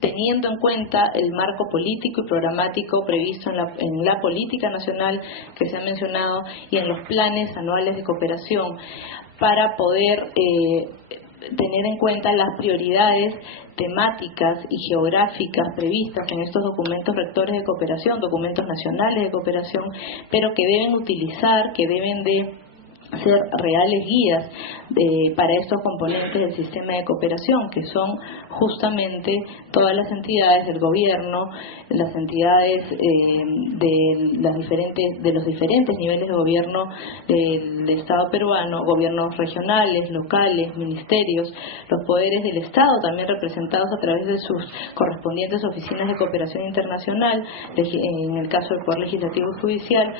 teniendo en cuenta el marco político y programático previsto en la política nacional que se ha mencionado y en los planes anuales de cooperación, para poder tener en cuenta las prioridades temáticas y geográficas previstas en estos documentos rectores de cooperación, documentos nacionales de cooperación, pero que deben utilizar, que deben de ser reales guías para estos componentes del sistema de cooperación, que son justamente todas las entidades del gobierno, las entidades de los diferentes niveles de gobierno del Estado peruano, gobiernos regionales, locales, ministerios, los poderes del Estado también representados a través de sus correspondientes oficinas de cooperación internacional, en el caso del Poder Legislativo y Judicial,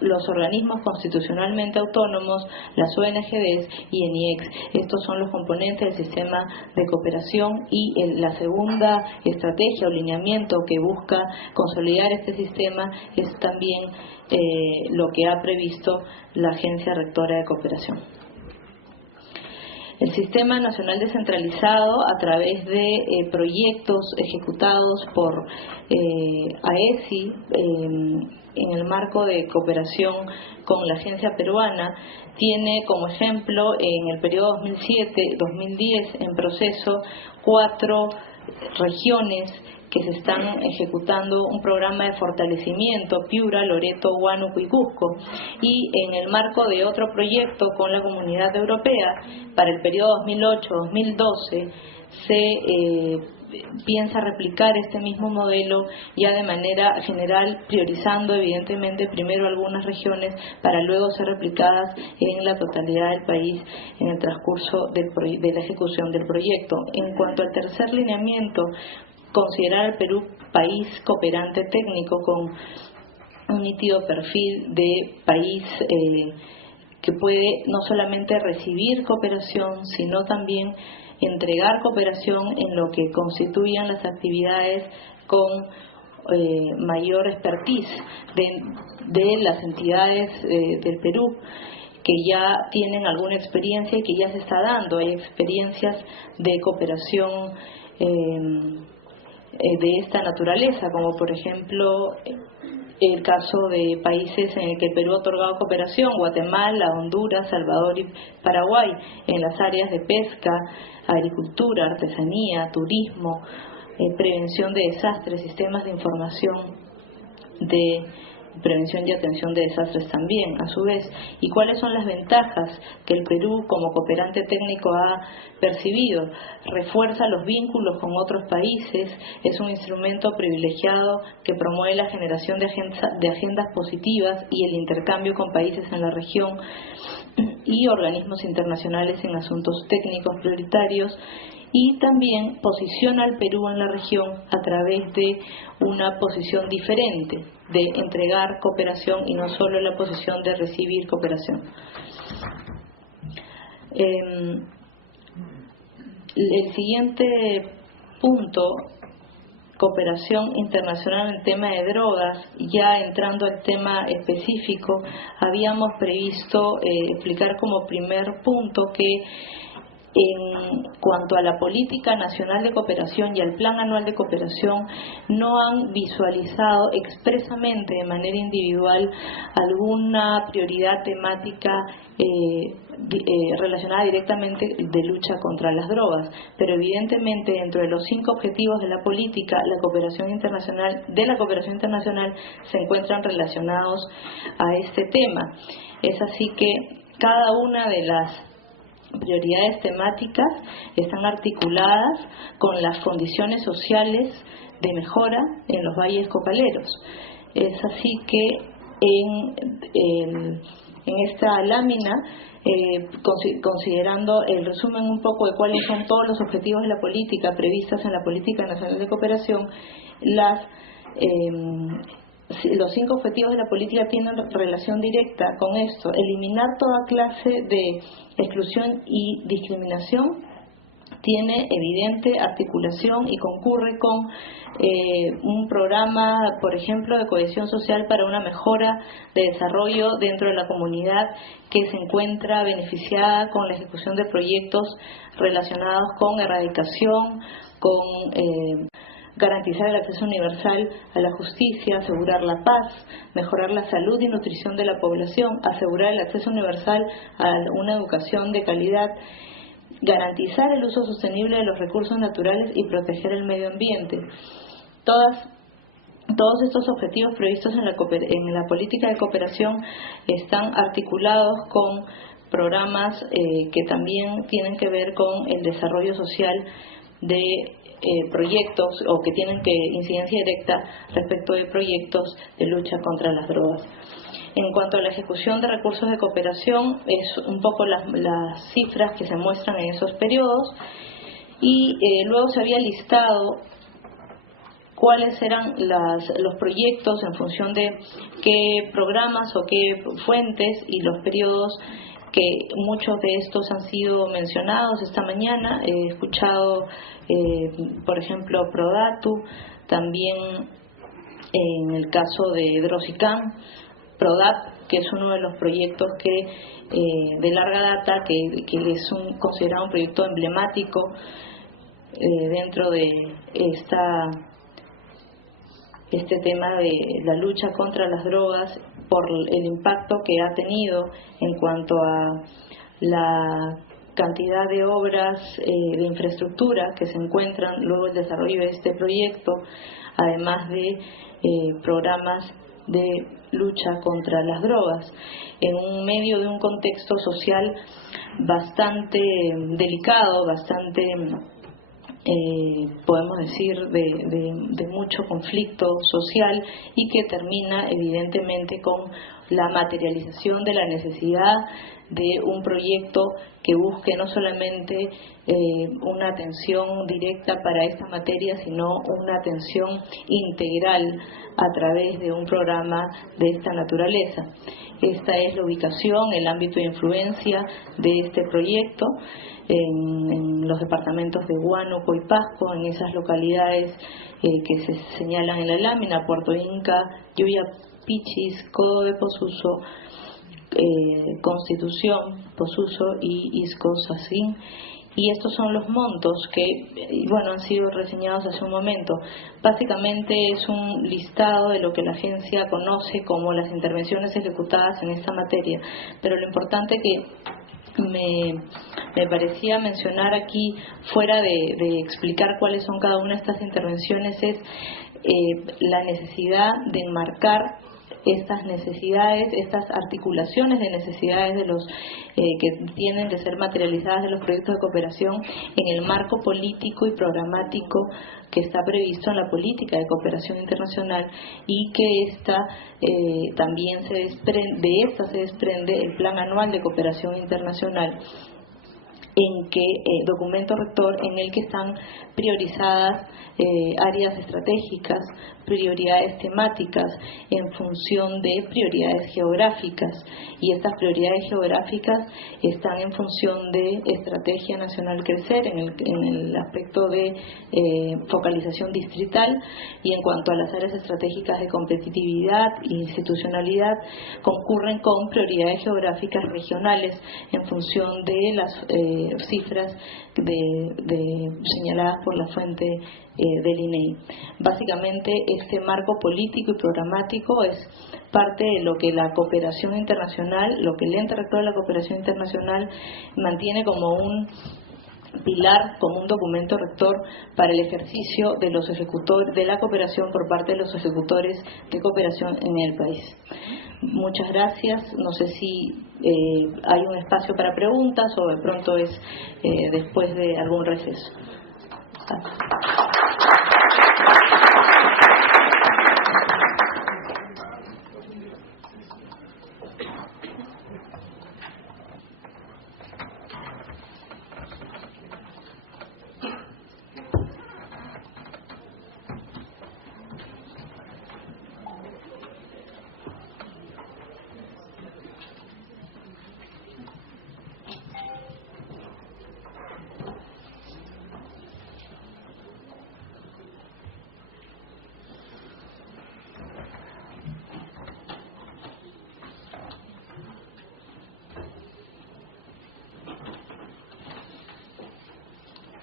los organismos constitucionalmente autónomos, las ONGs y ENIEX. Estos son los componentes del sistema de cooperación, y la segunda estrategia o lineamiento que busca consolidar este sistema es también lo que ha previsto la Agencia Rectora de Cooperación. El Sistema Nacional Descentralizado, a través de proyectos ejecutados por AESI en el marco de cooperación con la agencia peruana, tiene como ejemplo en el periodo 2007-2010 en proceso 4 regiones que se están ejecutando un programa de fortalecimiento: Piura, Loreto, Huánuco y Cusco, y en el marco de otro proyecto con la Comunidad Europea para el periodo 2008-2012 se piensa replicar este mismo modelo ya de manera general, priorizando evidentemente primero algunas regiones para luego ser replicadas en la totalidad del país en el transcurso de la ejecución del proyecto. En cuanto al tercer lineamiento, considerar al Perú país cooperante técnico con un nítido perfil de país que puede no solamente recibir cooperación, sino también entregar cooperación en lo que constituyan las actividades con mayor expertise de las entidades del Perú, que ya tienen alguna experiencia y que ya se está dando. Hay experiencias de cooperación de esta naturaleza, como por ejemplo el caso de países en el que el Perú ha otorgado cooperación: Guatemala, Honduras, Salvador y Paraguay, en las áreas de pesca, agricultura, artesanía, turismo, prevención de desastres, sistemas de información de prevención y atención de desastres también, a su vez. ¿Y cuáles son las ventajas que el Perú como cooperante técnico ha percibido? Refuerza los vínculos con otros países, es un instrumento privilegiado que promueve la generación de agendas positivas y el intercambio con países en la región y organismos internacionales en asuntos técnicos prioritarios, y también posiciona al Perú en la región a través de una posición diferente de entregar cooperación y no solo la posición de recibir cooperación. El siguiente punto, cooperación internacional en el tema de drogas. Ya entrando al tema específico, habíamos previsto explicar como primer punto que en cuanto a la política nacional de cooperación y al plan anual de cooperación, no han visualizado expresamente de manera individual alguna prioridad temática relacionada directamente de lucha contra las drogas, pero evidentemente dentro de los 5 objetivos de la política, la cooperación internacional se encuentran relacionados a este tema. Es así que cada una de las prioridades temáticas están articuladas con las condiciones sociales de mejora en los valles copaleros. Es así que en esta lámina, considerando el resumen un poco de cuáles son todos los objetivos de la política previstas en la Política Nacional de Cooperación, los 5 objetivos de la política tienen relación directa con esto: eliminar toda clase de exclusión y discriminación, tiene evidente articulación y concurre con un programa, por ejemplo, de cohesión social para una mejora de desarrollo dentro de la comunidad que se encuentra beneficiada con la ejecución de proyectos relacionados con erradicación, con garantizar el acceso universal a la justicia, asegurar la paz, mejorar la salud y nutrición de la población, asegurar el acceso universal a una educación de calidad, garantizar el uso sostenible de los recursos naturales y proteger el medio ambiente. Todos estos objetivos previstos en la política de cooperación están articulados con programas que también tienen que ver con el desarrollo social de proyectos o que tienen incidencia directa respecto de proyectos de lucha contra las drogas. En cuanto a la ejecución de recursos de cooperación, es un poco las cifras que se muestran en esos periodos, y luego se había listado cuáles eran los proyectos en función de qué programas o qué fuentes y los periodos, que muchos de estos han sido mencionados esta mañana. He escuchado, por ejemplo, Prodatu, también en el caso de Drosicam, PRODAP, que es uno de los proyectos de larga data, que es considerado un proyecto emblemático dentro de este tema de la lucha contra las drogas, por el impacto que ha tenido en cuanto a la cantidad de obras de infraestructura que se encuentran luego del desarrollo de este proyecto, además de programas de lucha contra las drogas, en medio de un contexto social bastante delicado, bastante podemos decir de mucho conflicto social, y que termina evidentemente con la materialización de la necesidad de un proyecto que busque no solamente una atención directa para esta materia, sino una atención integral a través de un programa de esta naturaleza. Esta es la ubicación, el ámbito de influencia de este proyecto en los departamentos de Huánuco y Pasco, en esas localidades que se señalan en la lámina: Puerto Inca, Yuyapichis, Codo de Posuso, Constitución, Posuso y Iscosacín. Y estos son los montos que, han sido reseñados hace un momento. Básicamente es un listado de lo que la agencia conoce como las intervenciones ejecutadas en esta materia, pero lo importante que me parecía mencionar aquí, fuera de explicar cuáles son cada una de estas intervenciones, es la necesidad de enmarcar estas necesidades, estas articulaciones de necesidades de los que tienen de ser materializadas de los proyectos de cooperación en el marco político y programático que está previsto en la política de cooperación internacional, y que también se desprende el Plan Anual de Cooperación Internacional, documento rector en el que están priorizadas áreas estratégicas, prioridades temáticas en función de prioridades geográficas, y estas prioridades geográficas están en función de Estrategia Nacional Crecer en el aspecto de focalización distrital, y en cuanto a las áreas estratégicas de competitividad e institucionalidad concurren con prioridades geográficas regionales en función de las cifras señaladas por la fuente del INEI. Básicamente, este marco político y programático es parte de lo que la cooperación internacional, lo que el ente rector de la cooperación internacional mantiene como un pilar, como un documento rector para el ejercicio de los ejecutores de la cooperación por parte de los ejecutores de cooperación en el país. Muchas gracias. No sé si hay un espacio para preguntas o de pronto es después de algún receso.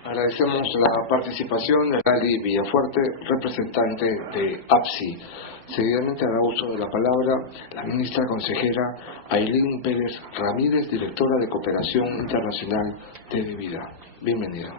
Agradecemos la participación de Lali Villafuerte, representante de APSI. Seguidamente hará uso de la palabra la ministra consejera Aylín Pérez Ramírez, directora de Cooperación Internacional de Bebida. Bienvenida.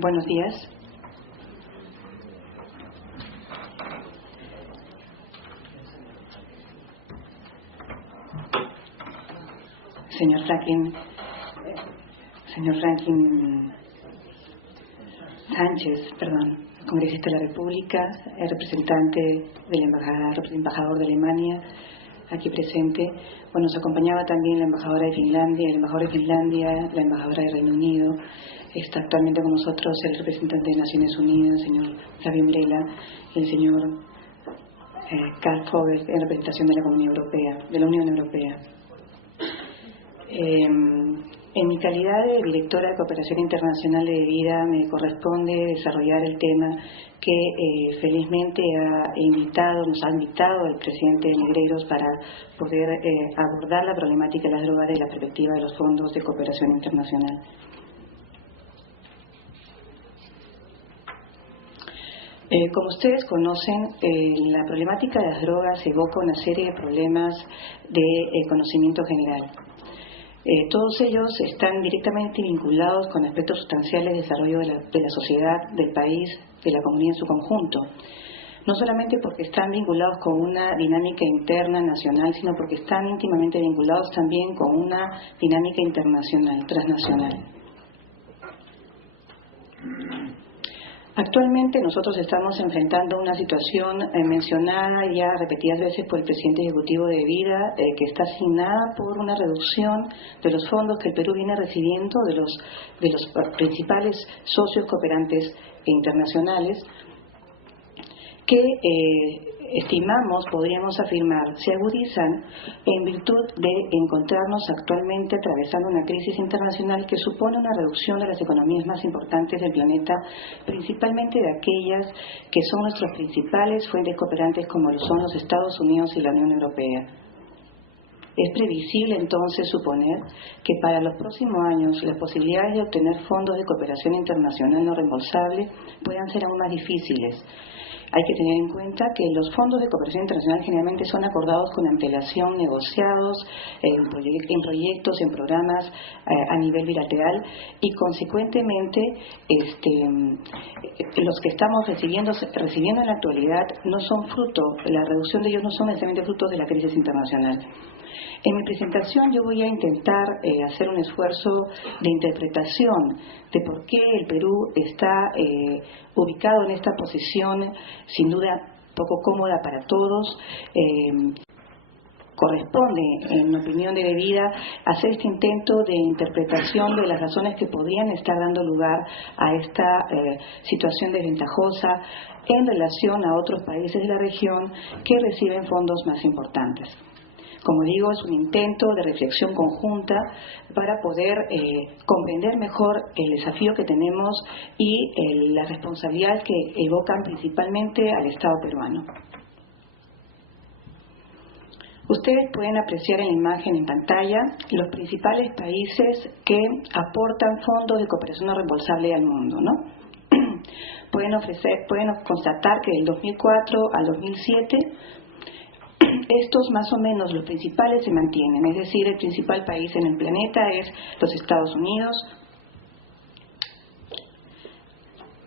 Buenos días. Señor Franklin Sánchez, congresista de la República, representante de la embajador de Alemania, aquí presente. Bueno, nos acompañaba también la embajadora de Finlandia, el embajador de Finlandia, la embajadora de Reino Unido. Está actualmente con nosotros el representante de Naciones Unidas, el señor Flavio Mirela, y el señor Karl Fogel, en representación de la Comunidad Europea, de la Unión Europea. En mi calidad de directora de Cooperación Internacional de Bebida me corresponde desarrollar el tema que felizmente nos ha invitado el presidente Negreiros para poder abordar la problemática de las drogas desde la perspectiva de los fondos de cooperación internacional. Como ustedes conocen, la problemática de las drogas evoca una serie de problemas de conocimiento general. Todos ellos están directamente vinculados con aspectos sustanciales de desarrollo de la sociedad, del país, de la comunidad en su conjunto. No solamente porque están vinculados con una dinámica interna nacional, sino porque están íntimamente vinculados también con una dinámica internacional, transnacional. Actualmente nosotros estamos enfrentando una situación mencionada ya repetidas veces por el presidente ejecutivo de Bebida, que está asignada por una reducción de los fondos que el Perú viene recibiendo de los principales socios cooperantes internacionales, que estimamos, podríamos afirmar, se agudizan en virtud de encontrarnos actualmente atravesando una crisis internacional que supone una reducción de las economías más importantes del planeta, principalmente de aquellas que son nuestras principales fuentes cooperantes, como lo son los Estados Unidos y la Unión Europea. Es previsible entonces suponer que para los próximos años las posibilidades de obtener fondos de cooperación internacional no reembolsable puedan ser aún más difíciles. Hay que tener en cuenta que los fondos de cooperación internacional generalmente son acordados con antelación, negociados en proyectos, en programas a nivel bilateral, y consecuentemente los que estamos recibiendo en la actualidad no son fruto, la reducción de ellos no son necesariamente frutos de la crisis internacional. En mi presentación yo voy a intentar hacer un esfuerzo de interpretación de por qué el Perú está ubicado en esta posición, sin duda poco cómoda para todos. Corresponde, en mi opinión de Vida, hacer este intento de interpretación de las razones que podrían estar dando lugar a esta situación desventajosa en relación a otros países de la región que reciben fondos más importantes. Como digo, es un intento de reflexión conjunta para poder comprender mejor el desafío que tenemos y las responsabilidades que evocan principalmente al Estado peruano. Ustedes pueden apreciar en la imagen en pantalla los principales países que aportan fondos de cooperación no reembolsable al mundo, ¿no? Pueden constatar que del 2004 al 2007 estos más o menos los principales se mantienen, es decir, el principal país en el planeta es los Estados Unidos,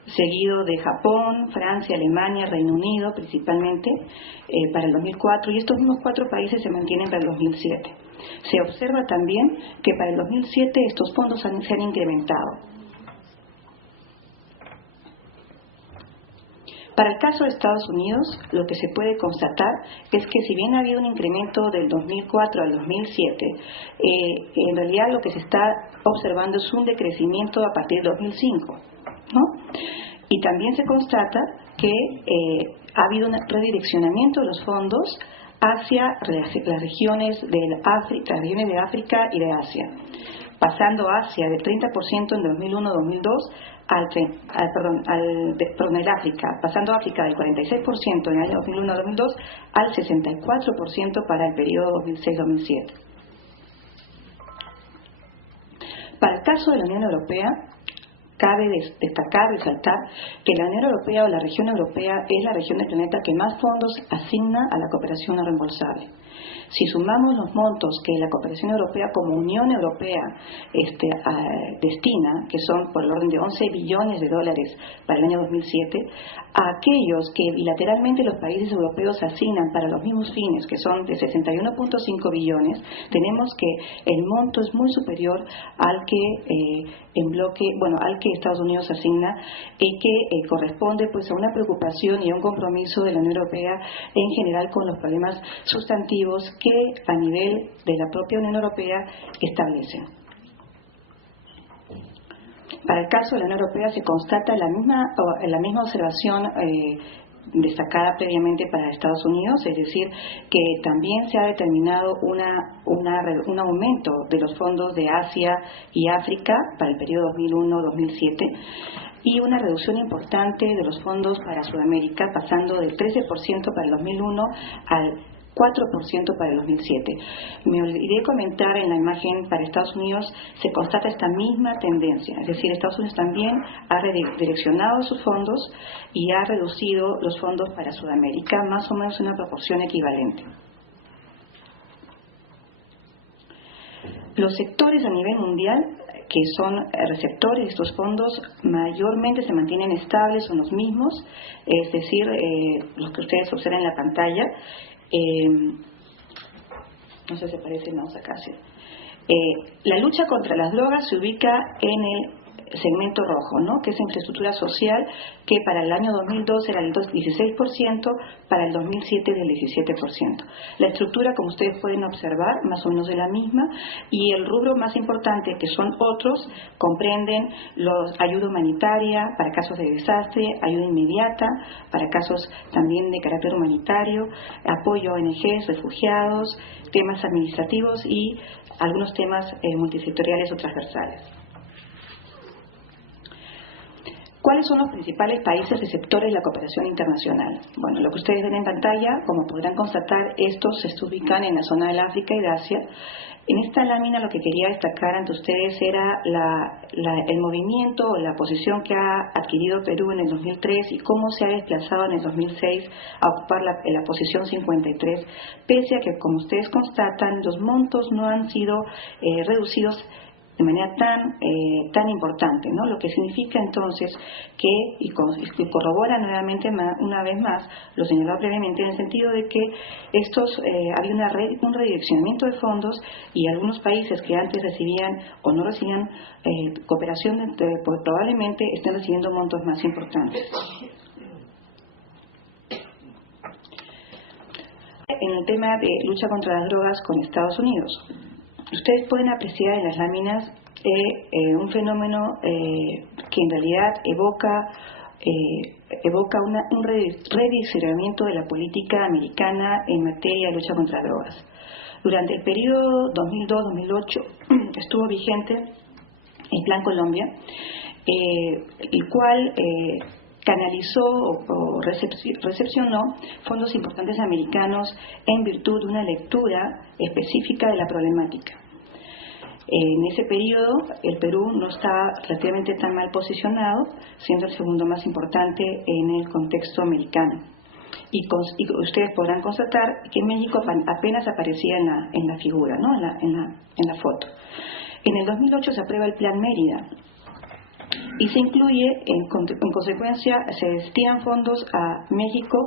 seguido de Japón, Francia, Alemania, Reino Unido principalmente para el 2004, y estos mismos 4 países se mantienen para el 2007. Se observa también que para el 2007 estos fondos se han incrementado. Para el caso de Estados Unidos, lo que se puede constatar es que si bien ha habido un incremento del 2004 al 2007, en realidad lo que se está observando es un decrecimiento a partir del 2005, ¿no? Y también se constata que ha habido un redireccionamiento de los fondos hacia las regiones de África y de Asia, pasando Asia del 30% en 2001-2002 el África, pasando África del 46% en el año 2001-2002 al 64% para el periodo 2006-2007. Para el caso de la Unión Europea, cabe resaltar que la Unión Europea o la región europea es la región del planeta que más fondos asigna a la cooperación no reembolsable. Si sumamos los montos que la cooperación europea como Unión Europea destina, que son por el orden de 11 billones de dólares para el año 2007, a aquellos que bilateralmente los países europeos asignan para los mismos fines, que son de 61.5 billones, tenemos que el monto es muy superior al que al que Estados Unidos asigna y que corresponde pues a una preocupación y a un compromiso de la Unión Europea en general con los problemas sustantivos que a nivel de la propia Unión Europea establecen. Para el caso de la Unión Europea se constata la misma observación destacada previamente para Estados Unidos, es decir, que también se ha determinado un aumento de los fondos de Asia y África para el periodo 2001-2007 y una reducción importante de los fondos para Sudamérica, pasando del 13% para el 2001 al 4% para el 2007. Me olvidé comentar en la imagen para Estados Unidos, se constata esta misma tendencia, es decir, Estados Unidos también ha redireccionado sus fondos y ha reducido los fondos para Sudamérica, más o menos en una proporción equivalente. Los sectores a nivel mundial que son receptores de estos fondos mayormente se mantienen estables, son los mismos, es decir, los que ustedes observan en la pantalla. No sé si parece, no, acá sí. La lucha contra las drogas se ubica en el segmento rojo, ¿no? Que es infraestructura social, que para el año 2002 era el 16%, para el 2007 del 17%. La estructura, como ustedes pueden observar, más o menos es la misma, y el rubro más importante, que son otros, comprenden ayuda humanitaria para casos de desastre, ayuda inmediata para casos también de carácter humanitario, apoyo a ONGs, refugiados, temas administrativos y algunos temas multisectoriales o transversales. ¿Cuáles son los principales países receptores de la cooperación internacional? Bueno, lo que ustedes ven en pantalla, como podrán constatar, estos se ubican en la zona del África y de Asia. En esta lámina lo que quería destacar ante ustedes era el movimiento o la posición que ha adquirido Perú en el 2003 y cómo se ha desplazado en el 2006 a ocupar la posición 53, pese a que, como ustedes constatan, los montos no han sido reducidos de manera tan importante, ¿no? Lo que significa entonces que, y corrobora nuevamente una vez más, lo señalado previamente, en el sentido de que había un redireccionamiento de fondos y algunos países que antes recibían o no recibían cooperación, pues probablemente estén recibiendo montos más importantes. el tema de lucha contra las drogas con Estados Unidos. Ustedes pueden apreciar en las láminas un fenómeno que en realidad evoca un rediseñamiento de la política americana en materia de lucha contra drogas. Durante el periodo 2002-2008 estuvo vigente el Plan Colombia, el cual canalizó o recepcionó fondos importantes americanos en virtud de una lectura específica de la problemática. En ese periodo el Perú no estaba relativamente tan mal posicionado, siendo el segundo más importante en el contexto americano. Y ustedes podrán constatar que México apenas aparecía en la figura, ¿no? en la foto. En el 2008 se aprueba el Plan Mérida y se incluye, en consecuencia, se destinan fondos a México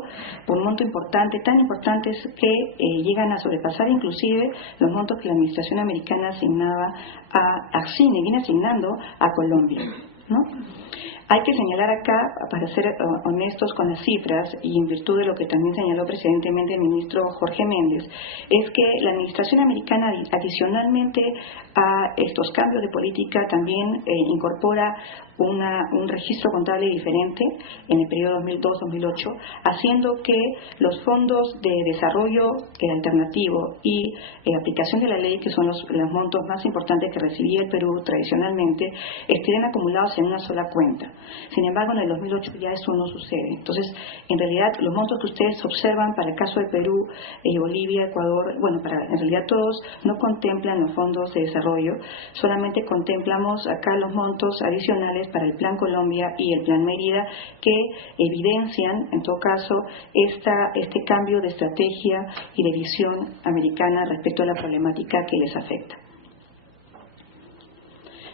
por un monto importante, tan importantes que llegan a sobrepasar inclusive los montos que la administración americana viene asignando a Colombia, ¿no? Hay que señalar acá, para ser honestos con las cifras, y en virtud de lo que también señaló precedentemente el ministro Jorge Méndez, es que la administración americana, adicionalmente a estos cambios de política, también incorpora un registro contable diferente en el periodo 2002-2008, haciendo que los fondos de desarrollo alternativo y aplicación de la ley, que son los montos más importantes que recibía el Perú tradicionalmente, estén acumulados en una sola cuenta. Sin embargo, en el 2008 ya eso no sucede. Entonces, en realidad, los montos que ustedes observan para el caso de Perú, Bolivia, Ecuador, en realidad todos no contemplan los fondos de desarrollo, solamente contemplamos acá los montos adicionales para el Plan Colombia y el Plan Mérida, que evidencian, en todo caso, este cambio de estrategia y de visión americana respecto a la problemática que les afecta.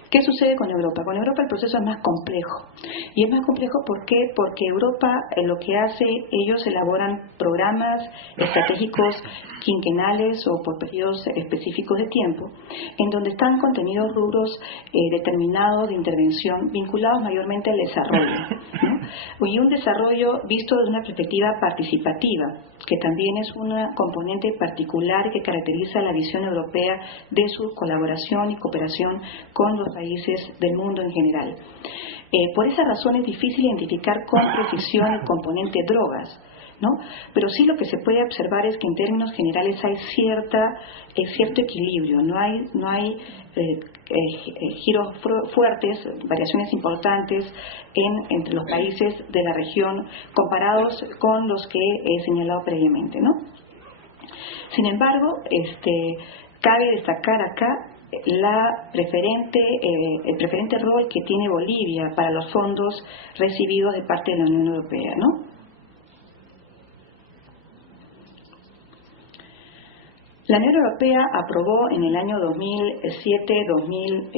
¿Qué sucede con Europa? Con Europa el proceso es más complejo. Y es más complejo ¿por qué? Porque Europa lo que hace, ellos elaboran programas estratégicos quinquenales o por periodos específicos de tiempo, en donde están contenidos rubros determinados de intervención vinculados mayormente al desarrollo, ¿no? Y un desarrollo visto desde una perspectiva participativa, que también es una componente particular que caracteriza la visión europea de su colaboración y cooperación con los países del mundo en general. Por esa razón es difícil identificar con precisión el componente drogas, ¿no? Pero sí lo que se puede observar es que en términos generales hay cierto equilibrio, no hay giros fuertes, variaciones importantes entre los países de la región comparados con los que he señalado previamente, ¿no? Sin embargo, cabe destacar acá el preferente rol que tiene Bolivia para los fondos recibidos de parte de la Unión Europea, ¿no? La Unión Europea aprobó en el año 2007, 2000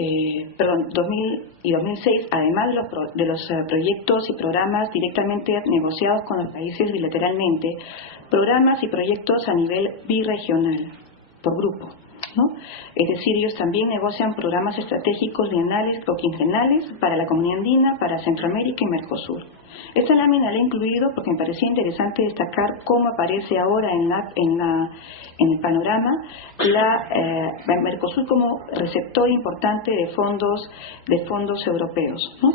y 2006, además de los proyectos y programas directamente negociados con los países bilateralmente, programas y proyectos a nivel birregional, por grupo, ¿no? Es decir, ellos también negocian programas estratégicos bienales o quincenales para la Comunidad Andina, para Centroamérica y Mercosur. Esta lámina la he incluido porque me parecía interesante destacar cómo aparece ahora en el panorama Mercosur como receptor importante de fondos europeos, ¿no?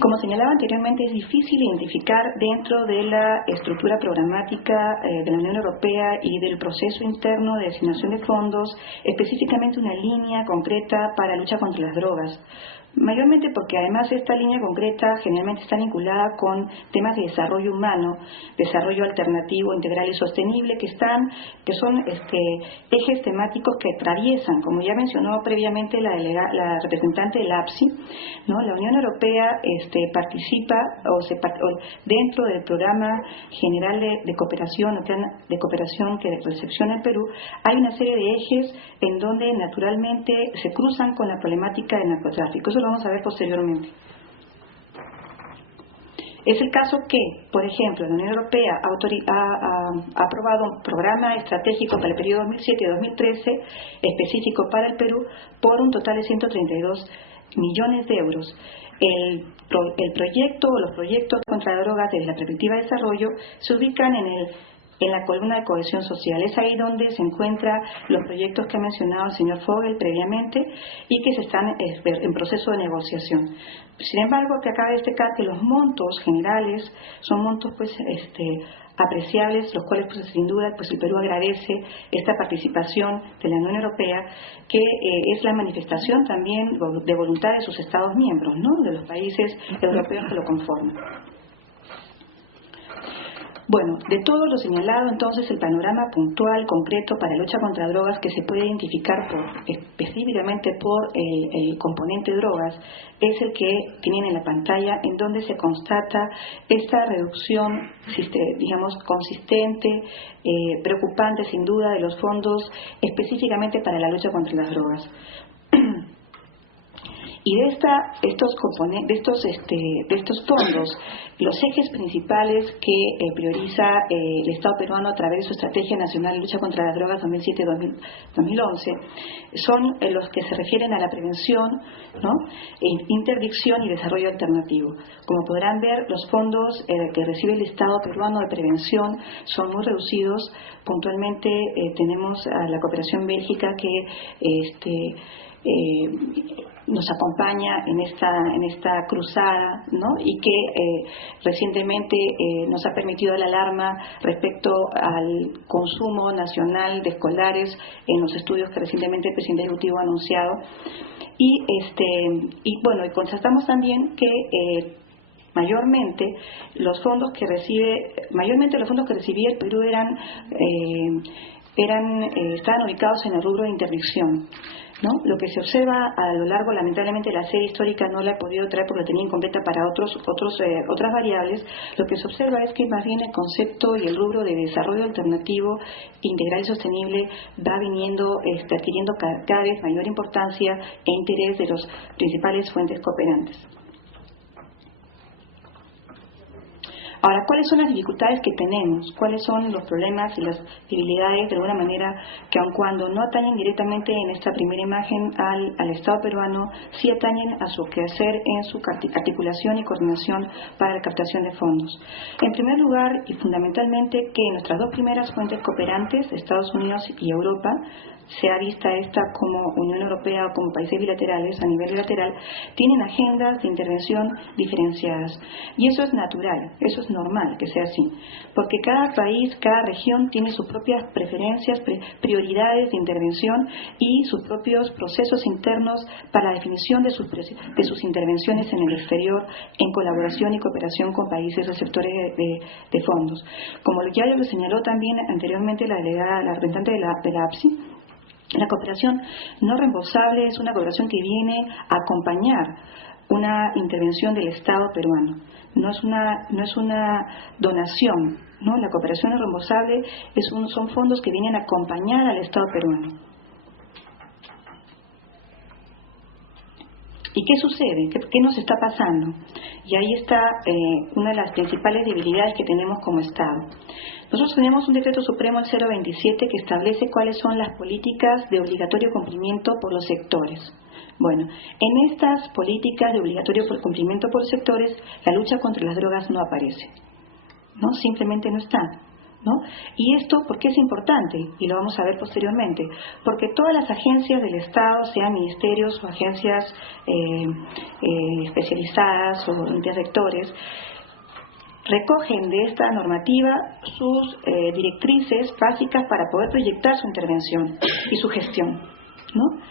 Como señalaba anteriormente, es difícil identificar dentro de la estructura programática de la Unión Europea y del proceso interno de asignación de fondos específicamente una línea concreta para la lucha contra las drogas. Mayormente porque además esta línea concreta generalmente está vinculada con temas de desarrollo humano, desarrollo alternativo, integral y sostenible, que son ejes temáticos que atraviesan, como ya mencionó previamente la representante del APSI, ¿no? La Unión Europea participa dentro del programa general de cooperación, que recepciona el Perú. Hay una serie de ejes en donde naturalmente se cruzan con la problemática del narcotráfico. Eso lo vamos a ver posteriormente. Es el caso que, por ejemplo, la Unión Europea ha aprobado un programa estratégico para el periodo 2007-2013 específico para el Perú por un total de 132 millones de euros. El proyecto o los proyectos contra las drogas desde la perspectiva de desarrollo se ubican en la columna de cohesión social. Es ahí donde se encuentran los proyectos que ha mencionado el señor Fogel previamente y que se están en proceso de negociación. Sin embargo, que acaba de destacar que los montos generales son montos apreciables, los cuales sin duda el Perú agradece esta participación de la Unión Europea, que es la manifestación también de voluntad de sus Estados miembros, ¿no?, de los países europeos que lo conforman. Bueno, de todo lo señalado, entonces, el panorama puntual, concreto para la lucha contra drogas que se puede identificar específicamente por el componente drogas es el que tienen en la pantalla, en donde se constata esta reducción, digamos, consistente, preocupante sin duda, de los fondos específicamente para la lucha contra las drogas. Y de estos fondos, los ejes principales que prioriza el Estado peruano a través de su Estrategia Nacional de Lucha contra las Drogas 2007-2011 son los que se refieren a la prevención, ¿no?, interdicción y desarrollo alternativo. Como podrán ver, los fondos que recibe el Estado peruano de prevención son muy reducidos. Puntualmente tenemos a la Cooperación Bélgica que nos acompaña en esta cruzada, ¿no?, y que recientemente nos ha permitido la alarma respecto al consumo nacional de escolares en los estudios que recientemente el presidente ejecutivo ha anunciado. Y constatamos también que mayormente los fondos que recibía el Perú estaban ubicados en el rubro de interdicción, ¿no? Lo que se observa a lo largo, lamentablemente la serie histórica no la he podido traer porque la tenía incompleta para otras variables. Lo que se observa es que más bien el concepto y el rubro de desarrollo alternativo, integral y sostenible va viniendo, adquiriendo cada vez mayor importancia e interés de los principales fuentes cooperantes. Ahora, ¿cuáles son las dificultades que tenemos? ¿Cuáles son los problemas y las debilidades, de alguna manera, que aun cuando no atañen directamente en esta primera imagen al Estado peruano, sí atañen a su quehacer en su articulación y coordinación para la captación de fondos? En primer lugar, y fundamentalmente, que nuestras dos primeras fuentes cooperantes, Estados Unidos y Europa, sea vista esta como Unión Europea o como países bilaterales, a nivel bilateral, tienen agendas de intervención diferenciadas. Y eso es natural, eso es normal que sea así, porque cada país, cada región tiene sus propias preferencias, prioridades de intervención y sus propios procesos internos para la definición de sus intervenciones en el exterior, en colaboración y cooperación con países receptores de fondos. Como ya lo señaló también anteriormente la delegada, la representante de la APSI, la cooperación no reembolsable es una cooperación que viene a acompañar una intervención del Estado peruano. No es una donación, ¿no? La cooperación no reembolsable son fondos que vienen a acompañar al Estado peruano. ¿Y qué sucede? ¿Qué nos está pasando? Y ahí está una de las principales debilidades que tenemos como Estado. Nosotros tenemos un decreto supremo, el 027, que establece cuáles son las políticas de obligatorio cumplimiento por los sectores. Bueno, en estas políticas de obligatorio cumplimiento por sectores, la lucha contra las drogas no aparece, ¿no? Simplemente no está, ¿no? Y esto, ¿por qué es importante? Y lo vamos a ver posteriormente. Porque todas las agencias del Estado, sean ministerios o agencias especializadas o intersectores, recogen de esta normativa sus directrices básicas para poder proyectar su intervención y su gestión, ¿no?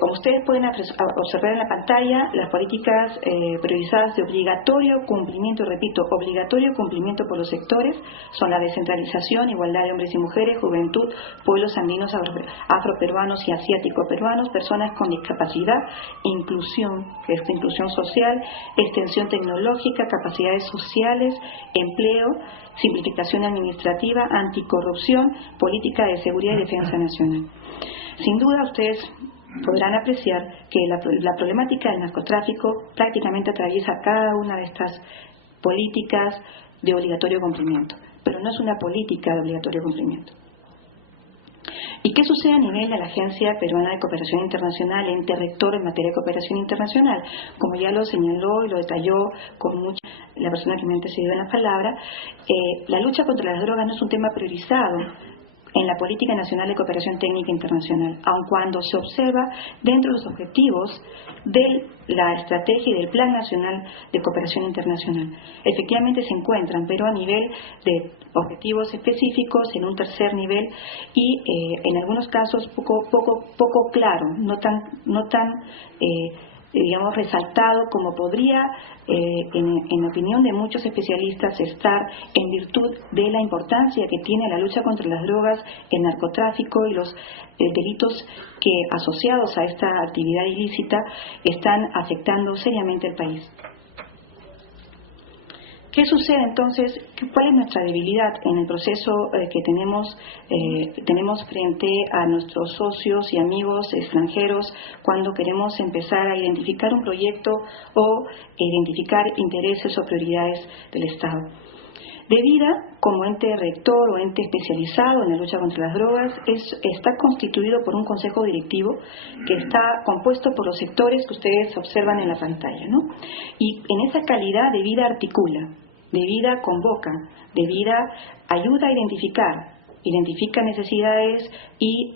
Como ustedes pueden observar en la pantalla, las políticas priorizadas de obligatorio cumplimiento, repito, obligatorio cumplimiento por los sectores, son la descentralización, igualdad de hombres y mujeres, juventud, pueblos andinos, afroperuanos y asiático-peruanos, personas con discapacidad, inclusión social, extensión tecnológica, capacidades sociales, empleo, simplificación administrativa, anticorrupción, política de seguridad y defensa nacional. Sin duda ustedes podrán apreciar que la problemática del narcotráfico prácticamente atraviesa cada una de estas políticas de obligatorio cumplimiento, pero no es una política de obligatorio cumplimiento. ¿Y qué sucede a nivel de la Agencia Peruana de Cooperación Internacional, ente rector en materia de cooperación internacional? Como ya lo señaló y lo detalló con mucha la persona que me ha antecedido en la palabra, la lucha contra las drogas no es un tema priorizado en la Política Nacional de Cooperación Técnica Internacional, aun cuando se observa dentro de los objetivos de la estrategia y del Plan Nacional de Cooperación Internacional. Efectivamente se encuentran, pero a nivel de objetivos específicos, en un tercer nivel y en algunos casos poco claro, no tan digamos, resaltado como podría, en opinión de muchos especialistas, estar en virtud de la importancia que tiene la lucha contra las drogas, el narcotráfico y los delitos que, asociados a esta actividad ilícita, están afectando seriamente al país. ¿Qué sucede entonces? ¿Cuál es nuestra debilidad en el proceso que tenemos frente a nuestros socios y amigos extranjeros cuando queremos empezar a identificar un proyecto o identificar intereses o prioridades del Estado? DEVIDA, como ente rector o ente especializado en la lucha contra las drogas, está constituido por un consejo directivo que está compuesto por los sectores que ustedes observan en la pantalla, ¿no? Y en esa calidad DEVIDA articula, DEVIDA convoca, DEVIDA ayuda a identifica necesidades y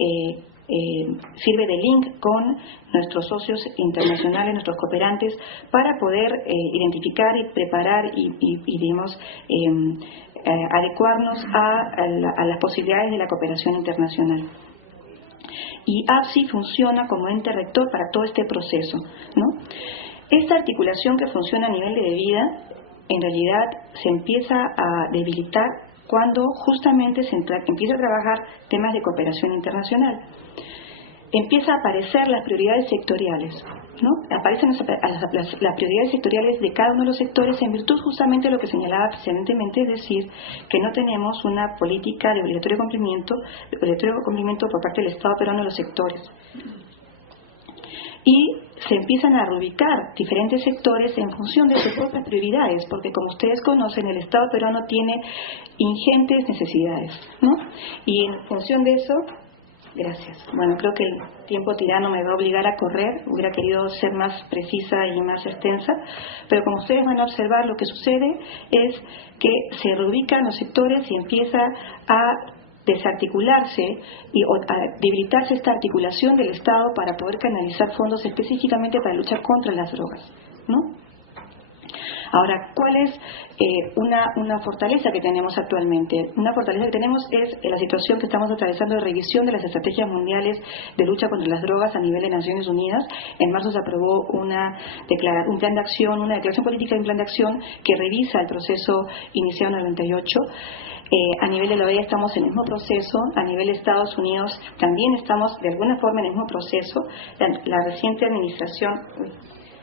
sirve de link con nuestros socios internacionales, nuestros cooperantes, para poder identificar y preparar y digamos, adecuarnos a las posibilidades de la cooperación internacional. Y APSI funciona como ente rector para todo este proceso, ¿no? Esta articulación que funciona a nivel de DEVIDA en realidad se empieza a debilitar cuando justamente se empieza a trabajar temas de cooperación internacional. Empieza a aparecer las prioridades sectoriales, ¿no? Aparecen las prioridades sectoriales de cada uno de los sectores en virtud justamente de lo que señalaba precedentemente, es decir, que no tenemos una política de obligatorio cumplimiento por parte del Estado peruano de los sectores. Y se empiezan a reubicar diferentes sectores en función de sus propias prioridades, porque como ustedes conocen, el Estado peruano tiene ingentes necesidades, ¿no? Y en función de eso, gracias. Bueno, creo que el tiempo tirano me va a obligar a correr, hubiera querido ser más precisa y más extensa, pero como ustedes van a observar, lo que sucede es que se reubican los sectores y empieza a desarticularse y a debilitarse esta articulación del Estado para poder canalizar fondos específicamente para luchar contra las drogas, ¿no? Ahora, ¿cuál es una fortaleza que tenemos actualmente? Una fortaleza que tenemos es la situación que estamos atravesando de revisión de las estrategias mundiales de lucha contra las drogas a nivel de Naciones Unidas. En marzo se aprobó un plan de acción, una declaración política y un plan de acción que revisa el proceso iniciado en el 98. A nivel de la OEA estamos en el mismo proceso, a nivel de Estados Unidos también estamos de alguna forma en el mismo proceso. La reciente administración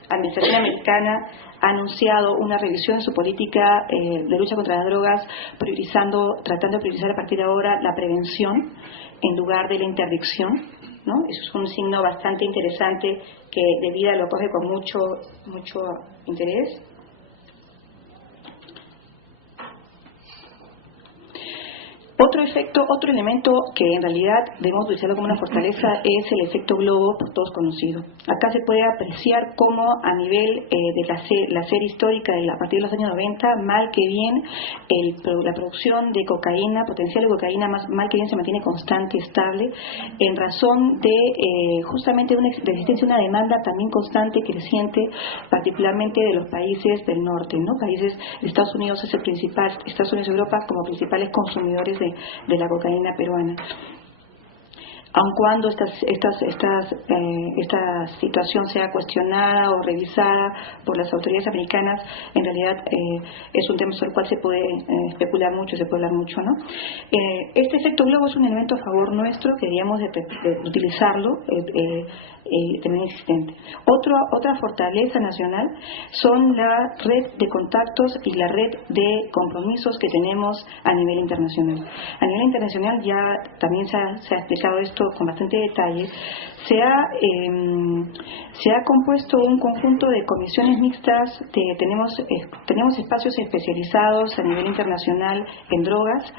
americana ha anunciado una revisión de su política de lucha contra las drogas, tratando de priorizar a partir de ahora la prevención en lugar de la interdicción, ¿no? Eso es un signo bastante interesante que DEVIDA lo coge con mucho interés. Otro elemento que en realidad debemos utilizarlo como una fortaleza es el efecto globo, por todos conocido. Acá se puede apreciar cómo a nivel de la serie histórica a partir de los años 90, mal que bien, la producción de cocaína, potencial de cocaína, mal que bien se mantiene constante, estable, en razón de justamente de la existencia de una demanda también constante, creciente, particularmente de los países del norte, ¿no? Países de Estados Unidos es el principal, Estados Unidos y Europa como principales consumidores de la cocaína peruana. Aun cuando esta situación sea cuestionada o revisada por las autoridades americanas, en realidad es un tema sobre el cual se puede especular mucho, se puede hablar mucho, ¿no? Este efecto globo es un elemento a favor nuestro que deberíamos de utilizarlo, también existente. Otra fortaleza nacional son la red de contactos y la red de compromisos que tenemos a nivel internacional. A nivel internacional ya también se ha explicado esto con bastante detalle, se ha compuesto un conjunto de comisiones mixtas. Tenemos espacios especializados a nivel internacional en drogas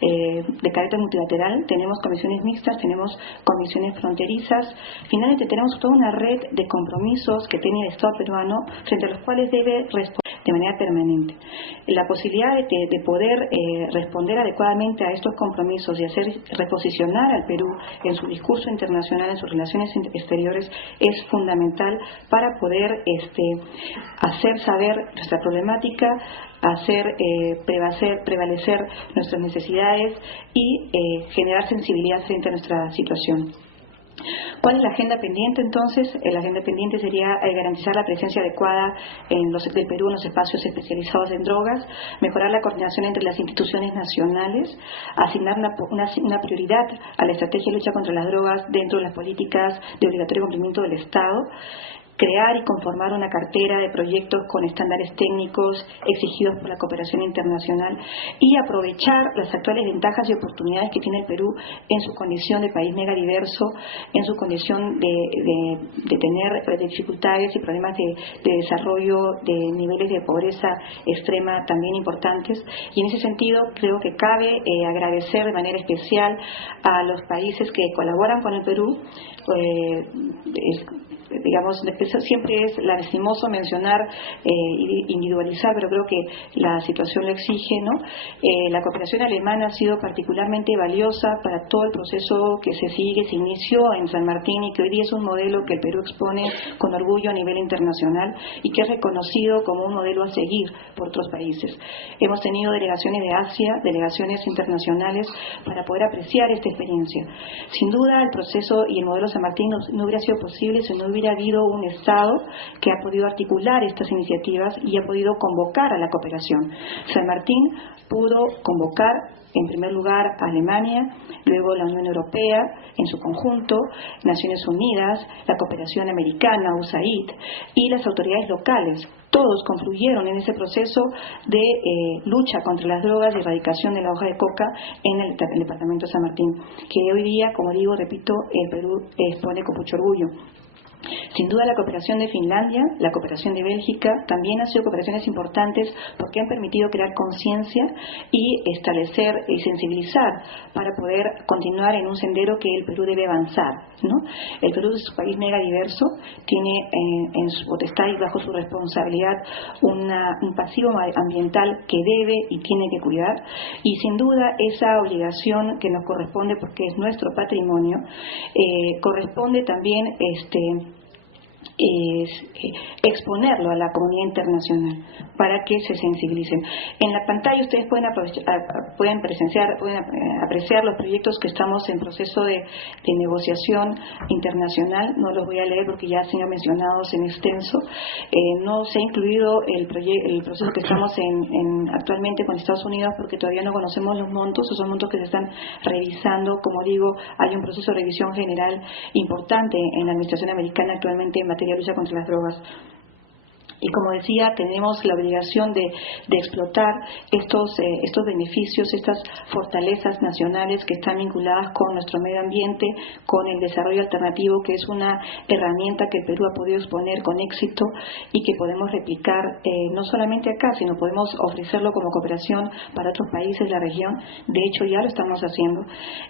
de carácter multilateral, tenemos comisiones mixtas, tenemos comisiones fronterizas. Finalmente tenemos toda una red de compromisos que tiene el Estado peruano frente a los cuales debe responder de manera permanente. La posibilidad de poder responder adecuadamente a estos compromisos y hacer reposicionar al Perú en su discurso internacional, en sus relaciones exteriores, es fundamental para poder hacer saber nuestra problemática, hacer prevalecer nuestras necesidades y generar sensibilidad frente a nuestra situación. ¿Cuál es la agenda pendiente entonces? La agenda pendiente sería garantizar la presencia adecuada del Perú en los espacios especializados en drogas, mejorar la coordinación entre las instituciones nacionales, asignar una prioridad a la estrategia de lucha contra las drogas dentro de las políticas de obligatorio cumplimiento del Estado, crear y conformar una cartera de proyectos con estándares técnicos exigidos por la cooperación internacional y aprovechar las actuales ventajas y oportunidades que tiene el Perú en su condición de país megadiverso, en su condición de tener dificultades y problemas de desarrollo, de niveles de pobreza extrema también importantes. Y en ese sentido creo que cabe agradecer de manera especial a los países que colaboran con el Perú. Digamos, siempre es lastimoso mencionar individualizar, pero creo que la situación lo exige, ¿no? La cooperación alemana ha sido particularmente valiosa para todo el proceso que se inició en San Martín y que hoy día es un modelo que el Perú expone con orgullo a nivel internacional y que es reconocido como un modelo a seguir por otros países. Hemos tenido delegaciones de Asia, delegaciones internacionales para poder apreciar esta experiencia. Sin duda el proceso y el modelo San Martín no hubiera sido posible si no hubiera habido un Estado que ha podido articular estas iniciativas y ha podido convocar a la cooperación. San Martín pudo convocar en primer lugar a Alemania, luego la Unión Europea en su conjunto, Naciones Unidas, la cooperación americana, USAID y las autoridades locales. Todos confluyeron en ese proceso de lucha contra las drogas y erradicación de la hoja de coca en el departamento de San Martín, que hoy día, como digo, repito, el Perú expone con mucho orgullo. Sin duda la cooperación de Finlandia, la cooperación de Bélgica también han sido cooperaciones importantes porque han permitido crear conciencia y establecer y sensibilizar para poder continuar en un sendero que el Perú debe avanzar, ¿no? El Perú es un país mega diverso, tiene en su potestad y bajo su responsabilidad un pasivo ambiental que debe y tiene que cuidar, y sin duda esa obligación que nos corresponde porque es nuestro patrimonio, corresponde también exponerlo a la comunidad internacional para que se sensibilicen. En la pantalla ustedes pueden apreciar los proyectos que estamos en proceso de negociación internacional. No los voy a leer porque ya han sido mencionados en extenso. No se ha incluido el proceso que estamos actualmente con Estados Unidos porque todavía no conocemos los montos. Esos son montos que se están revisando. Como digo, hay un proceso de revisión general importante en la administración americana actualmente en materia de lucha contra las drogas. Y como decía, tenemos la obligación de explotar estos beneficios, estas fortalezas nacionales que están vinculadas con nuestro medio ambiente, con el desarrollo alternativo, que es una herramienta que el Perú ha podido exponer con éxito y que podemos replicar no solamente acá, sino podemos ofrecerlo como cooperación para otros países de la región. De hecho, ya lo estamos haciendo.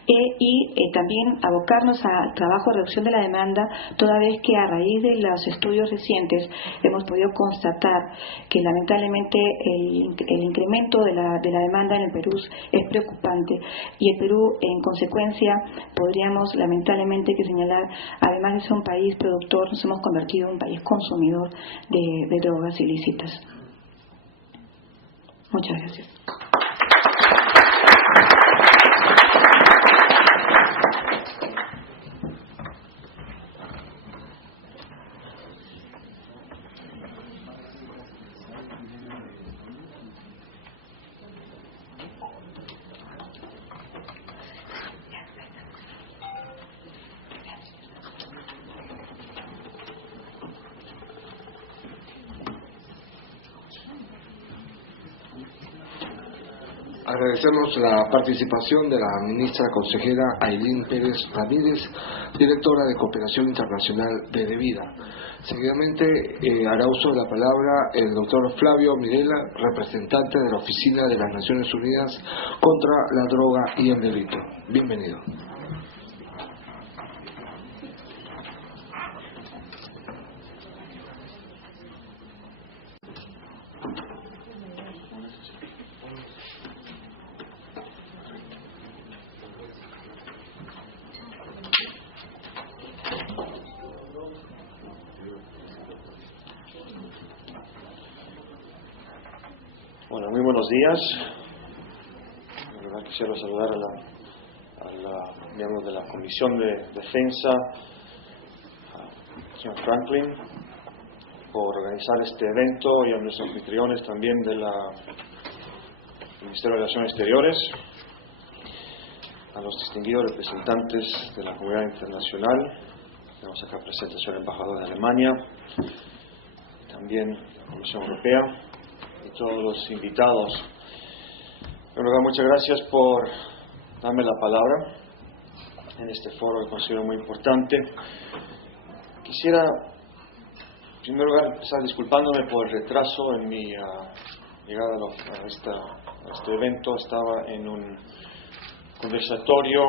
Y también abocarnos al trabajo de reducción de la demanda, toda vez que a raíz de los estudios recientes hemos podido constatar que lamentablemente el incremento de la demanda en el Perú es preocupante y el Perú en consecuencia podríamos lamentablemente que señalar, además de ser un país productor, nos hemos convertido en un país consumidor de drogas ilícitas. Muchas gracias. Agradecemos la participación de la ministra consejera Aylin Pérez Ramírez, directora de Cooperación Internacional de DEVIDA. Seguidamente hará uso de la palabra el doctor Flavio Mirela, representante de la Oficina de las Naciones Unidas contra la Droga y el Delito. Bienvenido. Bueno, muy buenos días. De verdad quisiera saludar a la miembro de la Comisión de Defensa, al señor Franklin, por organizar este evento, y a nuestros anfitriones también del Ministerio de Relaciones Exteriores, a los distinguidos representantes de la comunidad internacional. Tenemos acá presente al señor embajador de Alemania, también la Comisión Europea, y todos los invitados. En verdad, muchas gracias por darme la palabra en este foro que considero muy importante. Quisiera, en primer lugar, empezar disculpándome por el retraso en mi llegada a este evento. Estaba en un conversatorio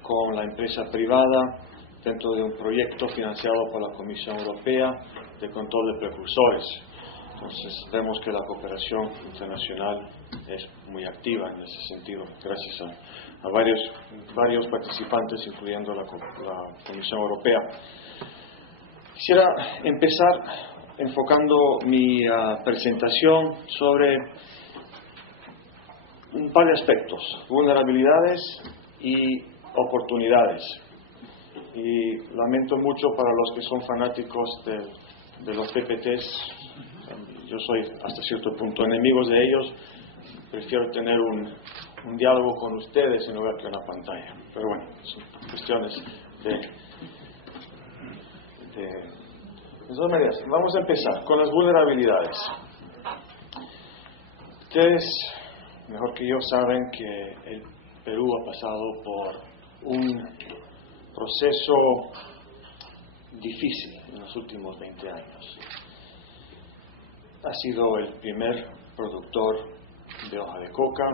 con la empresa privada dentro de un proyecto financiado por la Comisión Europea de control de precursores. Entonces vemos que la cooperación internacional es muy activa en ese sentido, gracias a varios participantes, incluyendo la Comisión Europea. Quisiera empezar enfocando mi presentación sobre un par de aspectos: vulnerabilidades y oportunidades. Y lamento mucho para los que son fanáticos de los PPTs. Yo soy hasta cierto punto enemigos de ellos. Prefiero tener un diálogo con ustedes en lugar que una pantalla. Pero bueno, son cuestiones de todas maneras. Vamos a empezar con las vulnerabilidades. Ustedes, mejor que yo, saben que el Perú ha pasado por un proceso difícil en los últimos 20 años. Ha sido el primer productor de hoja de coca,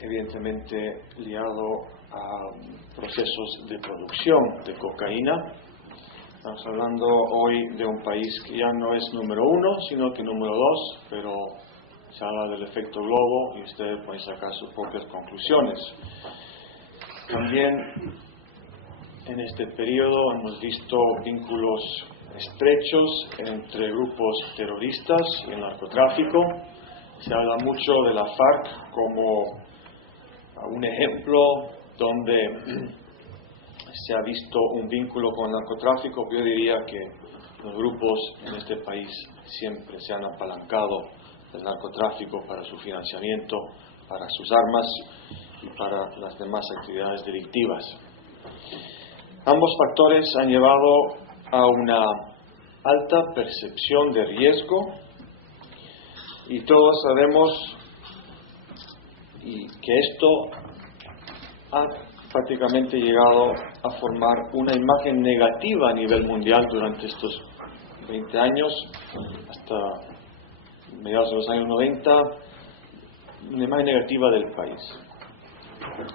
evidentemente liado a procesos de producción de cocaína. Estamos hablando hoy de un país que ya no es número 1, sino que número 2, pero se habla del efecto globo y ustedes pueden sacar sus propias conclusiones. También en este periodo hemos visto vínculos estrechos entre grupos terroristas y el narcotráfico. Se habla mucho de la FARC como un ejemplo donde se ha visto un vínculo con el narcotráfico. Yo diría que los grupos en este país siempre se han apalancado del narcotráfico para su financiamiento, para sus armas y para las demás actividades delictivas. Ambos factores han llevado a una alta percepción de riesgo, y todos sabemos que esto ha prácticamente llegado a formar una imagen negativa a nivel mundial durante estos 20 años, hasta mediados de los años 90, una imagen negativa del país.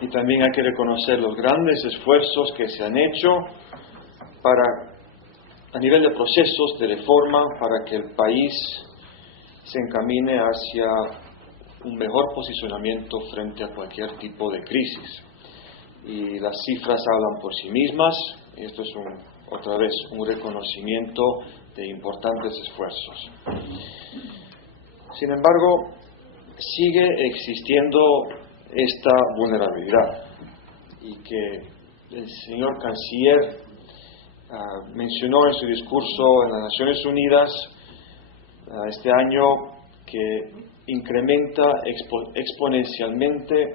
Y también hay que reconocer los grandes esfuerzos que se han hecho a nivel de procesos de reforma para que el país se encamine hacia un mejor posicionamiento frente a cualquier tipo de crisis. Y las cifras hablan por sí mismas. Esto es otra vez un reconocimiento de importantes esfuerzos. Sin embargo, sigue existiendo esta vulnerabilidad, y que el señor canciller mencionó en su discurso en las Naciones Unidas este año, que incrementa exponencialmente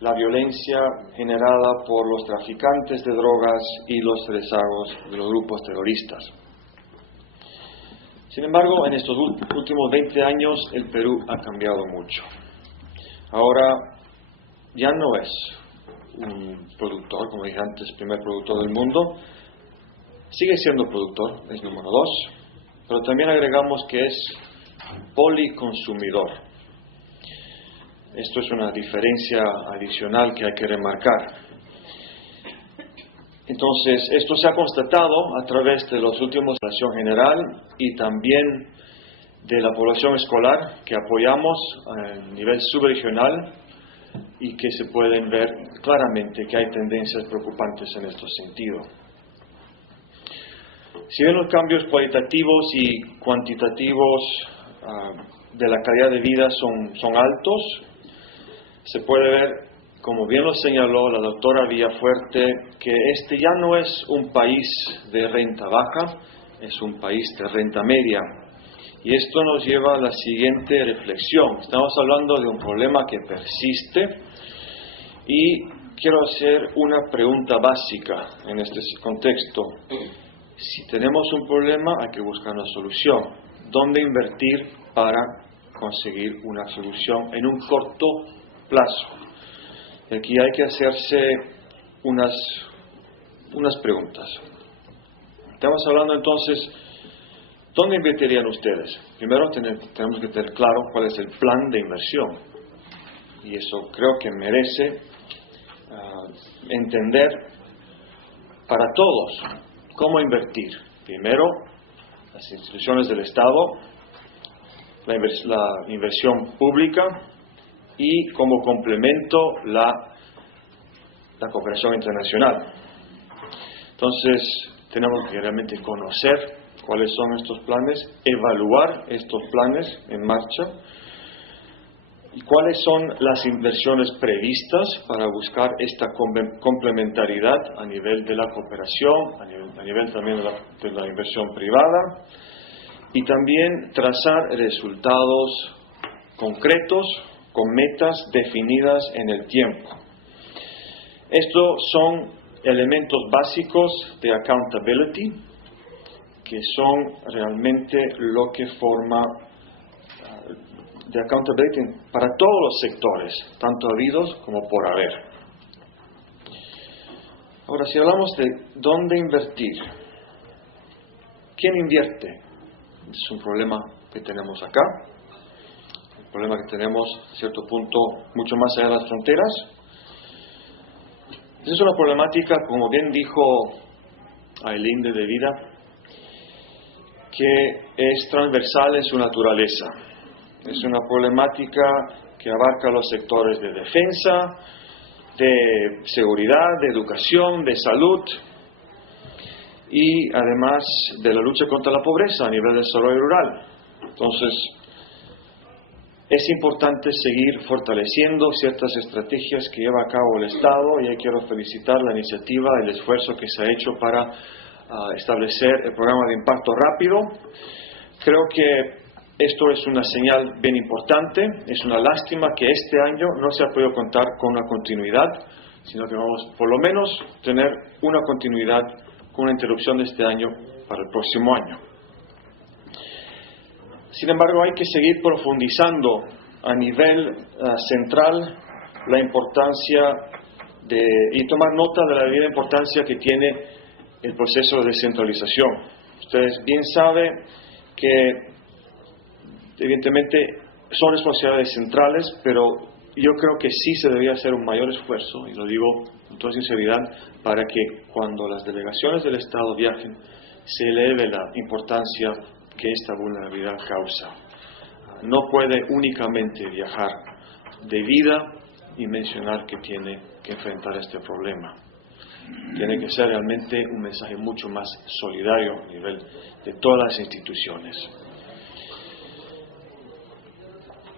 la violencia generada por los traficantes de drogas y los rezagos de los grupos terroristas. Sin embargo, en estos últimos 20 años el Perú ha cambiado mucho. Ahora ya no es un productor, como dije antes, primer productor del mundo. Sigue siendo productor, es número 2, pero también agregamos que es policonsumidor. Esto es una diferencia adicional que hay que remarcar. Entonces, esto se ha constatado a través de los últimos de la población general y también de la población escolar que apoyamos a nivel subregional y que se pueden ver claramente que hay tendencias preocupantes en este sentido. Si bien los cambios cualitativos y cuantitativos de la calidad de vida son altos, se puede ver, como bien lo señaló la doctora Villafuerte, que este ya no es un país de renta baja, es un país de renta media. Y esto nos lleva a la siguiente reflexión. Estamos hablando de un problema que persiste y quiero hacer una pregunta básica en este contexto. Si tenemos un problema, hay que buscar una solución. ¿Dónde invertir para conseguir una solución en un corto plazo? Aquí hay que hacerse unas preguntas. Estamos hablando entonces, ¿dónde invertirían ustedes? Primero tenemos que tener claro cuál es el plan de inversión. Y eso creo que merece entender para todos cómo invertir. Primero, las instituciones del Estado, la inversión pública y como complemento la cooperación internacional. Entonces, tenemos que realmente conocer cuáles son estos planes, evaluar estos planes en marcha y cuáles son las inversiones previstas para buscar esta complementariedad a nivel de la cooperación, a nivel también de la inversión privada y también trazar resultados concretos con metas definidas en el tiempo. Estos son elementos básicos de accountability, que son realmente lo que forma de accountability para todos los sectores, tanto habidos como por haber. Ahora, si hablamos de dónde invertir, ¿quién invierte? Es un problema que tenemos acá, un problema que tenemos a cierto punto mucho más allá de las fronteras. Es una problemática, como bien dijo Aylin de Vida, que es transversal en su naturaleza. Es una problemática que abarca los sectores de defensa, de seguridad, de educación, de salud y además de la lucha contra la pobreza a nivel de desarrollo rural. Entonces, es importante seguir fortaleciendo ciertas estrategias que lleva a cabo el Estado y ahí quiero felicitar la iniciativa, el esfuerzo que se ha hecho para establecer el programa de impacto rápido. Creo que esto es una señal bien importante. Es una lástima que este año no se ha podido contar con una continuidad, sino que vamos por lo menos tener una continuidad con una interrupción de este año para el próximo año. Sin embargo, hay que seguir profundizando a nivel central la importancia y tomar nota de la debida importancia que tiene el proceso de descentralización. Ustedes bien saben que evidentemente son responsabilidades centrales, pero yo creo que sí se debería hacer un mayor esfuerzo, y lo digo con toda sinceridad, para que cuando las delegaciones del Estado viajen, se eleve la importancia que esta vulnerabilidad causa. No puede únicamente viajar de vida y mencionar que tiene que enfrentar este problema. Tiene que ser realmente un mensaje mucho más solidario a nivel de todas las instituciones.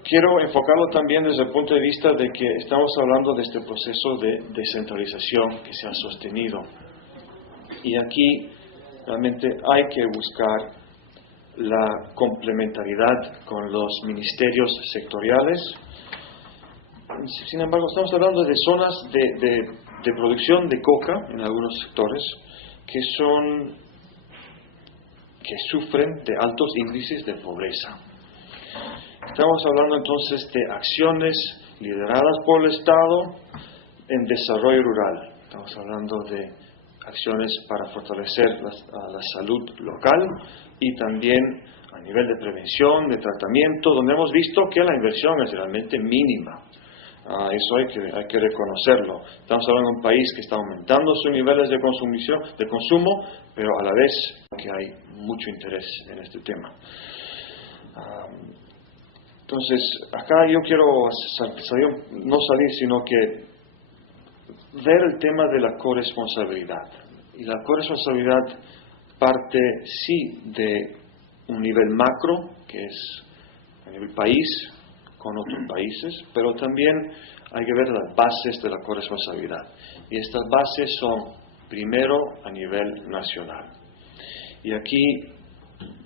Quiero enfocarlo también desde el punto de vista de que estamos hablando de este proceso de descentralización que se ha sostenido. Y aquí realmente hay que buscar la complementariedad con los ministerios sectoriales. Sin embargo, estamos hablando de zonas de producción de coca en algunos sectores que son que sufren de altos índices de pobreza. Estamos hablando entonces de acciones lideradas por el Estado en desarrollo rural. Estamos hablando de acciones para fortalecer la salud local y también a nivel de prevención, de tratamiento, donde hemos visto que la inversión es realmente mínima. Eso hay que reconocerlo. Estamos hablando de un país que está aumentando sus niveles de consumo, pero a la vez que hay mucho interés en este tema. Entonces, acá yo quiero no salir, sino que ver el tema de la corresponsabilidad. Y la corresponsabilidad parte sí de un nivel macro, que es a nivel país, con otros países, pero también hay que ver las bases de la corresponsabilidad. Y estas bases son, primero, a nivel nacional. Y aquí,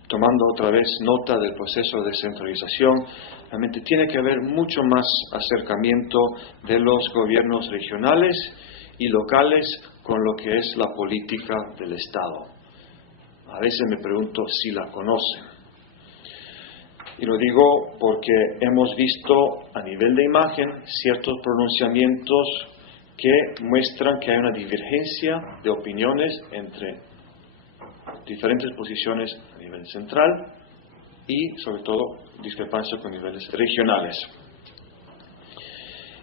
tomando otra vez nota del proceso de descentralización, realmente tiene que haber mucho más acercamiento de los gobiernos regionales y locales con lo que es la política del Estado. A veces me pregunto si la conocen. Y lo digo porque hemos visto a nivel de imagen ciertos pronunciamientos que muestran que hay una divergencia de opiniones entre diferentes posiciones a nivel central y, sobre todo, discrepancia con niveles regionales.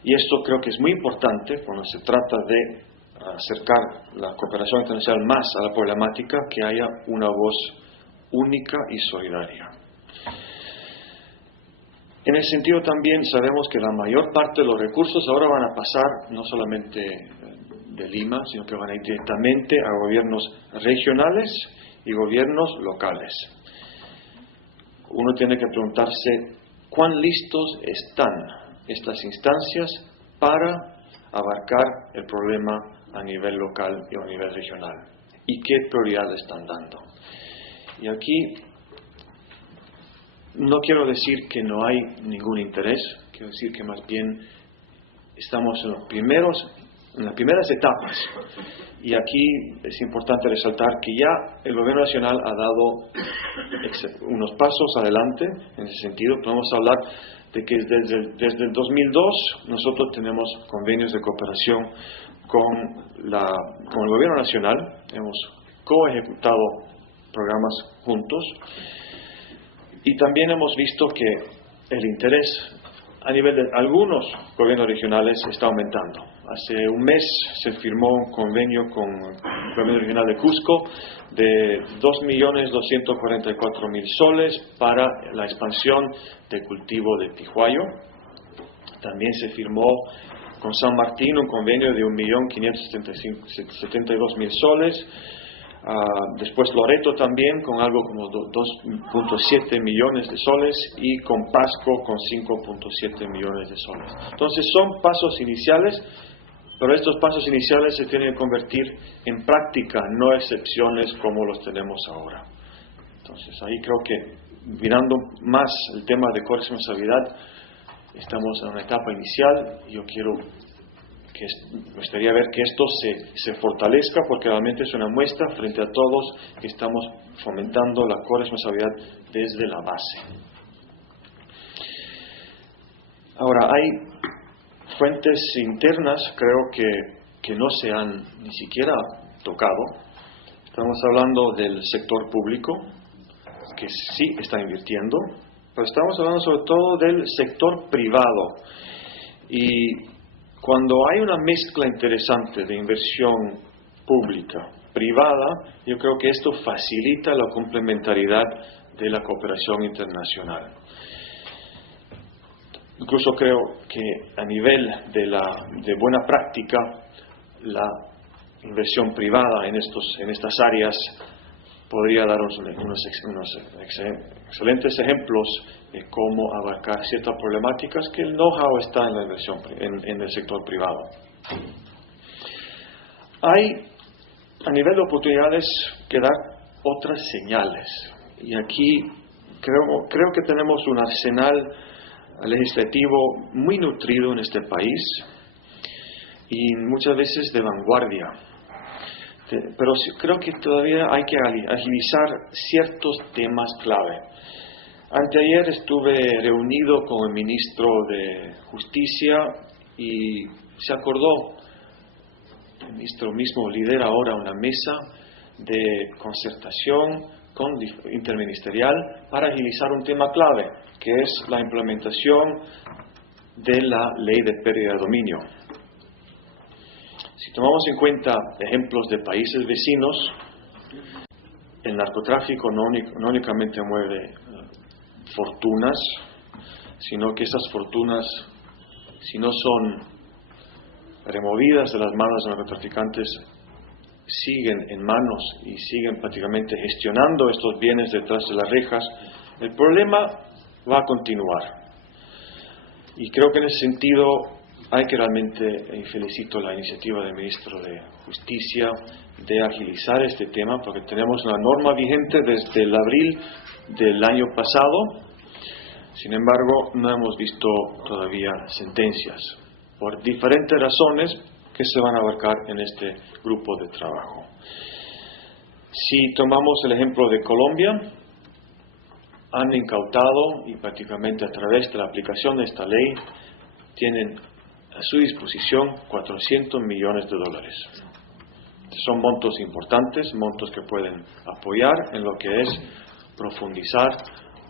Y esto creo que es muy importante cuando se trata de acercar la cooperación internacional más a la problemática, que haya una voz única y solidaria. En ese sentido también sabemos que la mayor parte de los recursos ahora van a pasar no solamente de Lima, sino que van a ir directamente a gobiernos regionales y gobiernos locales. Uno tiene que preguntarse cuán listos están estas instancias para abarcar el problema a nivel local y a nivel regional y qué prioridad le están dando. Y aquí no quiero decir que no hay ningún interés, quiero decir que más bien estamos en las primeras etapas. Y aquí es importante resaltar que ya el gobierno nacional ha dado unos pasos adelante en ese sentido. Podemos hablar de que desde el 2002 nosotros tenemos convenios de cooperación con el gobierno nacional, hemos coejecutado programas juntos. Y también hemos visto que el interés a nivel de algunos gobiernos regionales está aumentando. Hace un mes se firmó un convenio con el gobierno regional de Cusco de 2.244.000 soles para la expansión de cultivo de pihuayo. También se firmó con San Martín un convenio de 1.572.000 soles. Después Loreto también con algo como 2.7 millones de soles y con Pasco con 5.7 millones de soles. Entonces son pasos iniciales, pero estos pasos iniciales se tienen que convertir en práctica, no excepciones como los tenemos ahora. Entonces ahí creo que mirando más el tema de corresponsabilidad, estamos en una etapa inicial y yo me gustaría ver que esto se fortalezca, porque realmente es una muestra frente a todos que estamos fomentando la corresponsabilidad desde la base. Ahora, hay fuentes internas, creo que no se han ni siquiera tocado. Estamos hablando del sector público, que sí está invirtiendo, pero estamos hablando sobre todo del sector privado. Y cuando hay una mezcla interesante de inversión pública, privada, yo creo que esto facilita la complementariedad de la cooperación internacional. Incluso creo que a nivel de buena práctica, la inversión privada en estas áreas podría dar unos excelentes ejemplos de cómo abarcar ciertas problemáticas que el know-how está en la inversión en el sector privado. Hay, a nivel de oportunidades, que dar otras señales. Y aquí creo que tenemos un arsenal legislativo muy nutrido en este país y muchas veces de vanguardia. Pero creo que todavía hay que agilizar ciertos temas clave. Anteayer estuve reunido con el ministro de Justicia y se acordó, el ministro mismo lidera ahora una mesa de concertación interministerial para agilizar un tema clave, que es la implementación de la ley de pérdida de dominio. Si tomamos en cuenta ejemplos de países vecinos, el narcotráfico no únicamente mueve fortunas, sino que esas fortunas, si no son removidas de las manos de los narcotraficantes, siguen en manos y siguen prácticamente gestionando estos bienes detrás de las rejas. El problema va a continuar. Y creo que en ese sentido hay que realmente, y felicito la iniciativa del ministro de Justicia, de agilizar este tema, porque tenemos una norma vigente desde el abril del año pasado. Sin embargo, no hemos visto todavía sentencias, por diferentes razones que se van a abarcar en este grupo de trabajo. Si tomamos el ejemplo de Colombia, han incautado y prácticamente a través de la aplicación de esta ley tienen a su disposición $400 millones. Son montos importantes, montos que pueden apoyar en lo que es profundizar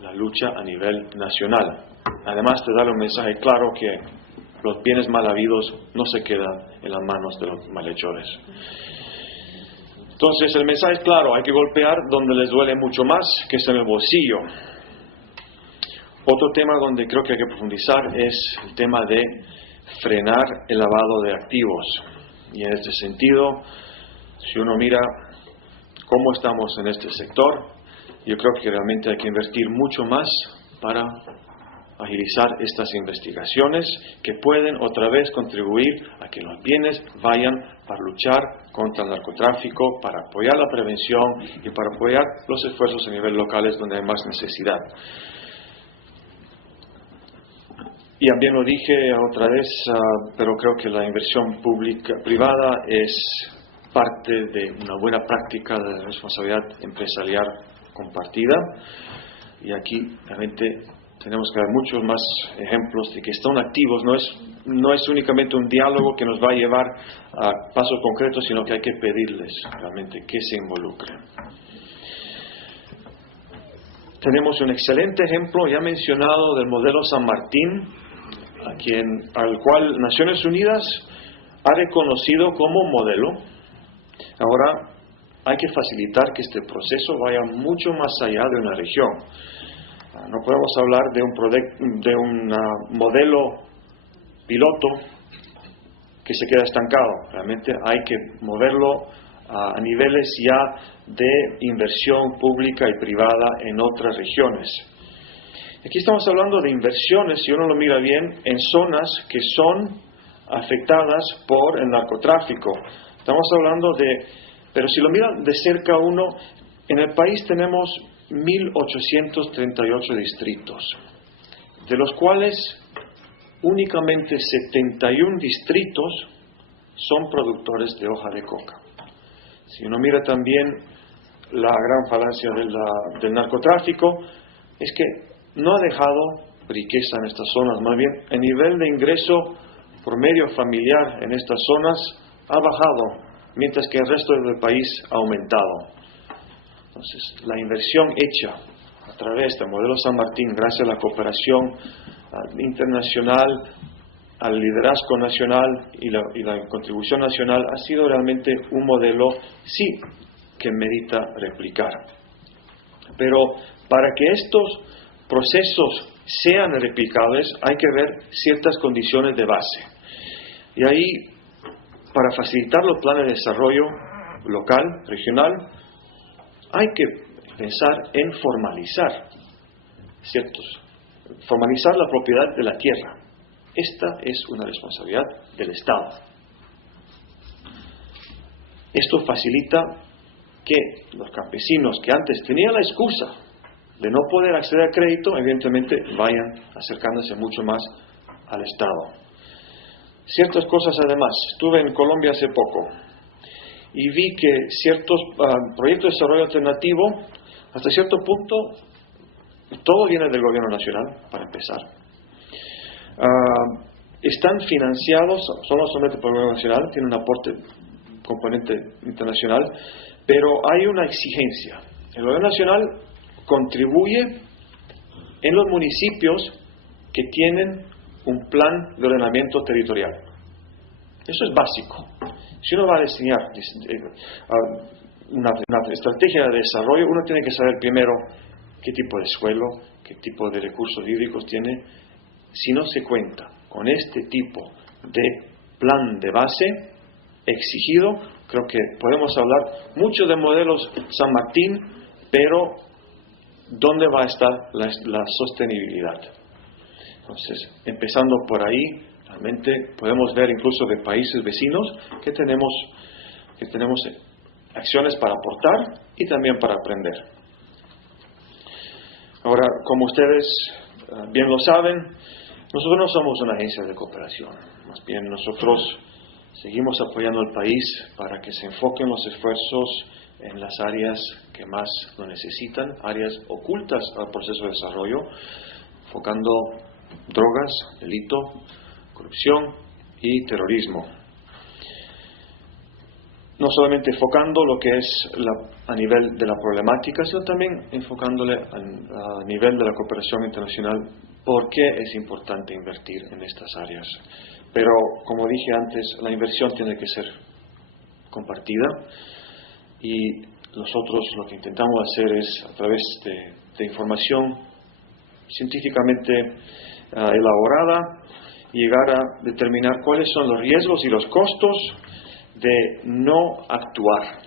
la lucha a nivel nacional. Además de dar un mensaje claro que los bienes mal habidos no se quedan en las manos de los malhechores. Entonces el mensaje es claro, hay que golpear donde les duele mucho más, que es en el bolsillo. Otro tema donde creo que hay que profundizar es el tema de frenar el lavado de activos. Y en este sentido, si uno mira cómo estamos en este sector, yo creo que realmente hay que invertir mucho más para agilizar estas investigaciones que pueden otra vez contribuir a que los bienes vayan para luchar contra el narcotráfico, para apoyar la prevención y para apoyar los esfuerzos a nivel locales donde hay más necesidad. Y también lo dije otra vez, pero creo que la inversión pública-privada es parte de una buena práctica de responsabilidad empresarial compartida. Y aquí realmente tenemos que dar muchos más ejemplos de que están activos. No es únicamente un diálogo que nos va a llevar a pasos concretos, sino que hay que pedirles realmente que se involucren. Tenemos un excelente ejemplo ya mencionado del modelo San Martín, al cual Naciones Unidas ha reconocido como modelo. Ahora hay que facilitar que este proceso vaya mucho más allá de una región. No podemos hablar de un modelo piloto que se queda estancado. Realmente hay que moverlo a niveles ya de inversión pública y privada en otras regiones. Aquí estamos hablando de inversiones, si uno lo mira bien, en zonas que son afectadas por el narcotráfico. Estamos hablando pero si lo mira de cerca uno, en el país tenemos 1.838 distritos, de los cuales únicamente 71 distritos son productores de hoja de coca. Si uno mira también la gran falacia del narcotráfico, es que no ha dejado riqueza en estas zonas, más bien el nivel de ingreso promedio familiar en estas zonas ha bajado, mientras que el resto del país ha aumentado. Entonces, la inversión hecha a través del modelo San Martín, gracias a la cooperación internacional, al liderazgo nacional y la contribución nacional, ha sido realmente un modelo, sí, que merita replicar. Pero para que estos procesos sean replicables, hay que ver ciertas condiciones de base. Y ahí, para facilitar los planes de desarrollo local, regional, hay que pensar en formalizar la propiedad de la tierra. Esta es una responsabilidad del Estado. Esto facilita que los campesinos que antes tenían la excusa de no poder acceder a crédito, evidentemente vayan acercándose mucho más al Estado. Ciertas cosas además. Estuve en Colombia hace poco y vi que ciertos proyectos de desarrollo alternativo, hasta cierto punto, todo viene del gobierno nacional, para empezar. Están financiados solamente por el gobierno nacional, tienen un aporte, componente internacional, pero hay una exigencia. El gobierno nacional contribuye en los municipios que tienen un plan de ordenamiento territorial. Eso es básico. Si uno va a diseñar una estrategia de desarrollo, uno tiene que saber primero qué tipo de suelo, qué tipo de recursos hídricos tiene. Si no se cuenta con este tipo de plan de base exigido, creo que podemos hablar mucho de modelos San Martín, pero ¿dónde va a estar la sostenibilidad? Entonces, empezando por ahí, realmente podemos ver incluso de países vecinos que tenemos acciones para aportar y también para aprender. Ahora, como ustedes bien lo saben, nosotros no somos una agencia de cooperación, más bien nosotros seguimos apoyando al país para que se enfoquen los esfuerzos en las áreas que más lo necesitan, áreas ocultas al proceso de desarrollo, enfocando drogas, delito, corrupción y terrorismo. No solamente enfocando lo que es a nivel de la problemática, sino también enfocándole a nivel de la cooperación internacional, por qué es importante invertir en estas áreas. Pero, como dije antes, la inversión tiene que ser compartida y nosotros lo que intentamos hacer es, a través de información científicamente elaborada, llegar a determinar cuáles son los riesgos y los costos de no actuar.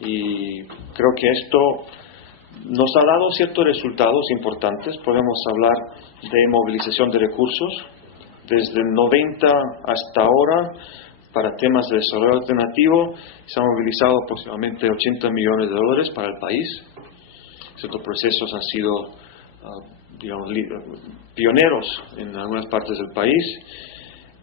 Y creo que esto nos ha dado ciertos resultados importantes. Podemos hablar de movilización de recursos. Desde el 90 hasta ahora, para temas de desarrollo alternativo, se han movilizado aproximadamente $80 millones para el país. Estos procesos han sido, pioneros en algunas partes del país.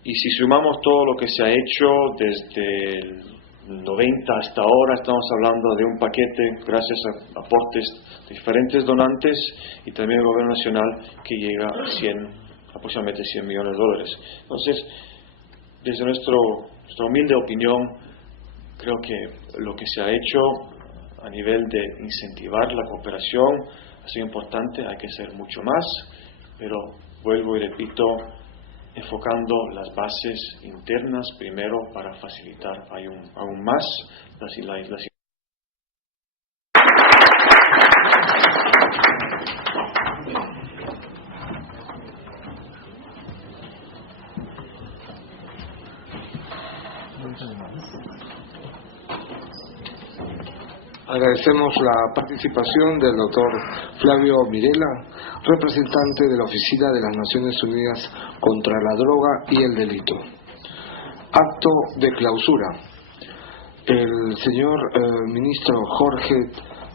Y si sumamos todo lo que se ha hecho desde el 90 hasta ahora, estamos hablando de un paquete, gracias a aportes de diferentes donantes y también el gobierno nacional, que llega a aproximadamente $100 millones. Entonces, desde nuestra humilde opinión, creo que lo que se ha hecho a nivel de incentivar la cooperación ha sido importante. Hay que hacer mucho más, pero vuelvo y repito, enfocando las bases internas primero para facilitar aún más las Agradecemos la participación del doctor Flavio Mirela, representante de la Oficina de las Naciones Unidas contra la Droga y el Delito. Acto de clausura. El señor ministro Jorge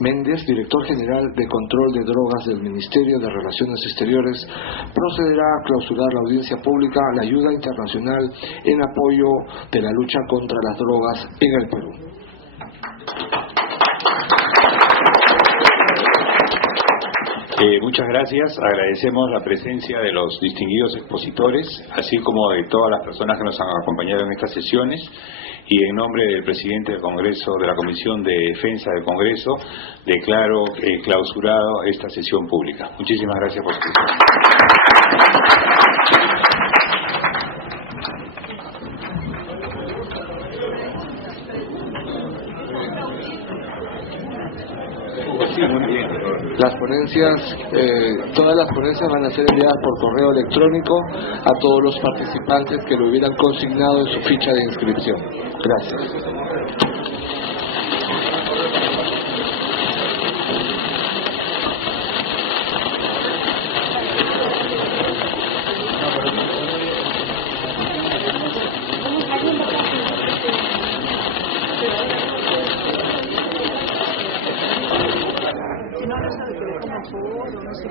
Méndez, director general de Control de Drogas del Ministerio de Relaciones Exteriores, procederá a clausurar la audiencia pública a la ayuda internacional en apoyo de la lucha contra las drogas en el Perú. Muchas gracias. Agradecemos la presencia de los distinguidos expositores, así como de todas las personas que nos han acompañado en estas sesiones. Y en nombre del presidente del Congreso, de la Comisión de Defensa del Congreso, declaro clausurado esta sesión pública. Muchísimas gracias por su atención. Las ponencias, todas las ponencias van a ser enviadas por correo electrónico a todos los participantes que lo hubieran consignado en su ficha de inscripción. Gracias. No, no sé, pero como por, no sé.